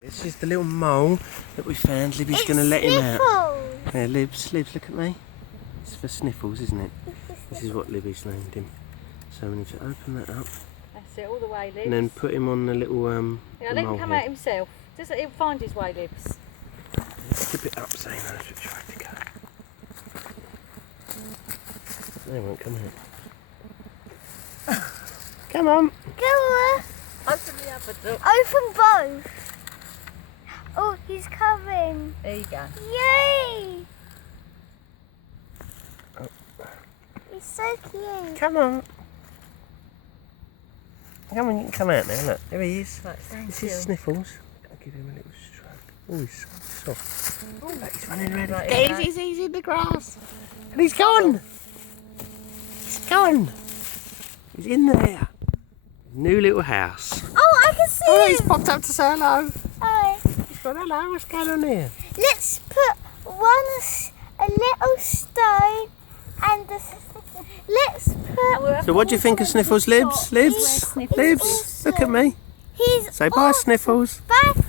This is the little mole that we found. Libby's going to let him out. Yeah, Libs, look at me. It's for Sniffles, isn't it? This is what Libby's named him. So we need to open that up. That's it, all the way, Libs. And then put him on the little yeah, let him come out himself. He'll find his way, Libs. Let's tip it up so he knows which way to go. They won't come out. Come on. Go on. Open the other door. Open both. Oh, he's coming. There you go. Yay! Oh. He's so cute. Come on. Come on, you can come out now, look. There he is. Right, This is Sniffles. I'll give him a little stroke. Oh, he's so soft. Oh, look, he's running around. Right, He's in the grass. And he's gone. He's gone. He's in there. New little house. Oh, I can see Oh, him. he's popped up to say hello. Oh. He's gone, hello, what's going on here? Let's put a little stone and let's put. So what do you think of Sniffles, Libs? Libs? Libs? Look at me. He's Say bye, Sniffles. Bye.